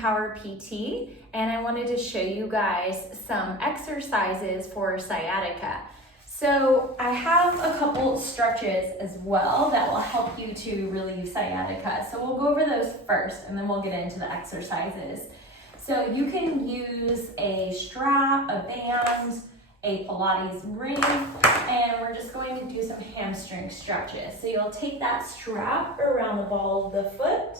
Empower PT, and I wanted to show you guys some exercises for sciatica. So I have a couple stretches as well that will help you to relieve sciatica. So we'll go over those first and then we'll get into the exercises. So you can use a strap, a band, a Pilates ring, and we're just going to do some hamstring stretches. So you'll take that strap around the ball of the foot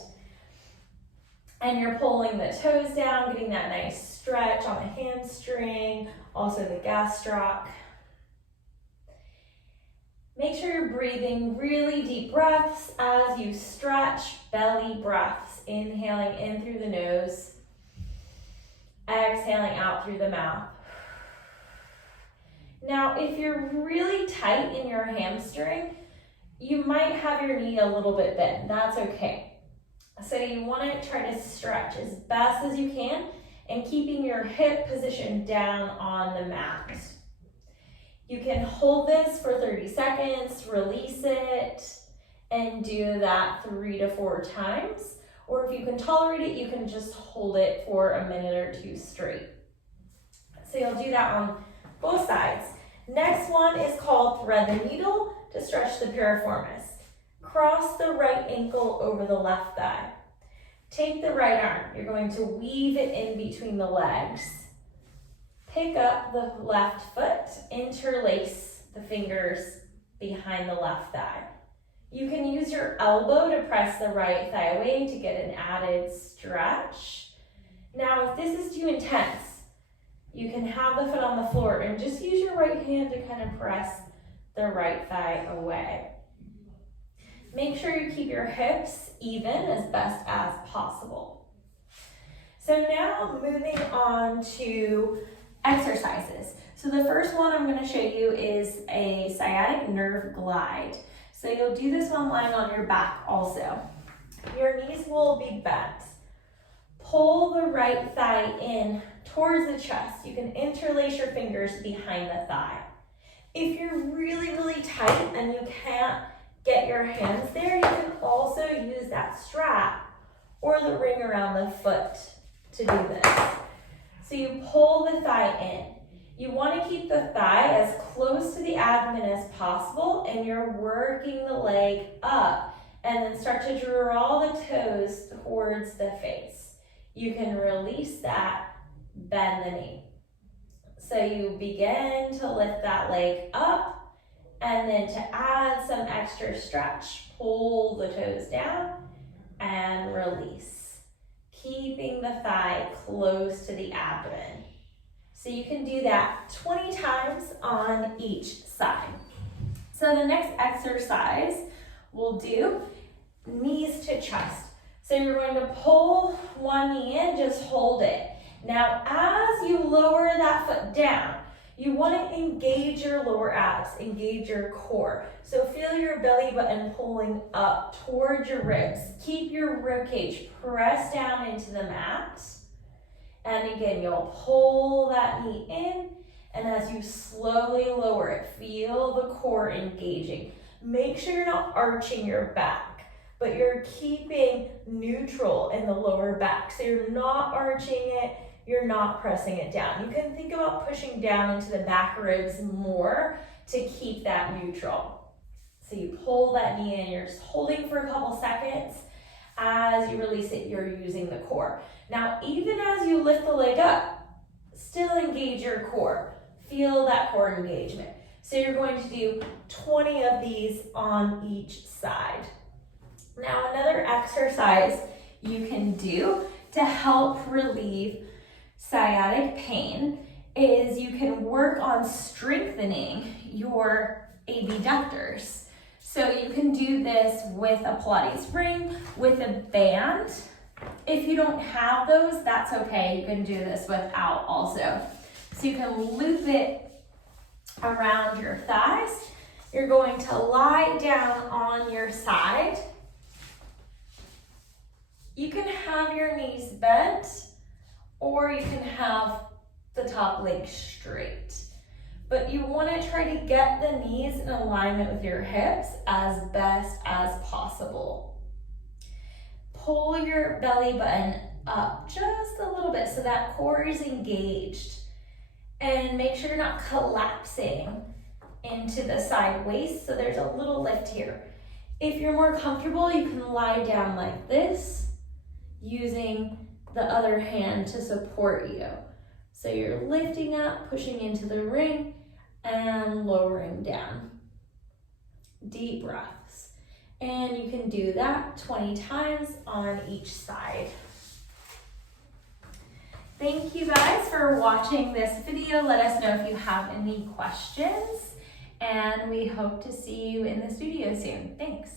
and you're pulling the toes down, getting that nice stretch on the hamstring, also the gastroc. Make sure you're breathing really deep breaths as you stretch, belly breaths, inhaling in through the nose, exhaling out through the mouth. Now, if you're really tight in your hamstring, you might have your knee a little bit bent. That's okay. So you want to try to stretch as best as you can and keeping your hip position down on the mat. You can hold this for 30 seconds, release it, and do that 3 to 4 times. Or if you can tolerate it, you can just hold it for a minute or 2 straight. So you'll do that on both sides. Next one is called thread the needle to stretch the piriformis. Cross the right ankle over the left thigh. Take the right arm. You're going to weave it in between the legs. Pick up the left foot, interlace the fingers behind the left thigh. You can use your elbow to press the right thigh away to get an added stretch. Now, if this is too intense, you can have the foot on the floor and just use your right hand to kind of press the right thigh away. Make sure you keep your hips even as best as possible. So now moving on to exercises. So the first one I'm going to show you is a sciatic nerve glide. So you'll do this one lying on your back also. Your knees will be bent. Pull the right thigh in towards the chest. You can interlace your fingers behind the thigh. If you're really, really tight and you can't get your hands there, you can also use that strap or the ring around the foot to do this. So you pull the thigh in. You want to keep the thigh as close to the abdomen as possible, and you're working the leg up and then start to draw the toes towards the face. You can release that, bend the knee. So you begin to lift that leg up, and then to add some extra stretch, pull the toes down and release, keeping the thigh close to the abdomen. So you can do that 20 times on each side. So the next exercise we'll do knees to chest. So you're going to pull one knee in, just hold it. Now, as you lower that foot down, you want to engage your lower abs, engage your core. So feel your belly button pulling up towards your ribs. Keep your rib cage pressed down into the mat. And again, you'll pull that knee in, and as you slowly lower it, feel the core engaging. Make sure you're not arching your back, but you're keeping neutral in the lower back. So you're not arching it, you're not pressing it down. You can think about pushing down into the back ribs more to keep that neutral. So you pull that knee in, you're just holding for a couple seconds. As you release it, you're using the core. Now, even as you lift the leg up, still engage your core. Feel that core engagement. So you're going to do 20 of these on each side. Now, another exercise you can do to help relieve sciatic pain is you can work on strengthening your abductors. So you can do this with a Pilates ring, with a band. If you don't have those, that's okay. You can do this without also. So you can loop it around your thighs. You're going to lie down on your side. You can have your knees bent, or you can have the top leg straight. But you want to try to get the knees in alignment with your hips as best as possible. Pull your belly button up just a little bit so that core is engaged. And make sure you're not collapsing into the side waist, so there's a little lift here. If you're more comfortable, you can lie down like this, using the other hand to support you. So you're lifting up, pushing into the ring, and lowering down. Deep breaths. And you can do that 20 times on each side. Thank you guys for watching this video. Let us know if you have any questions, and we hope to see you in the studio soon. Thanks.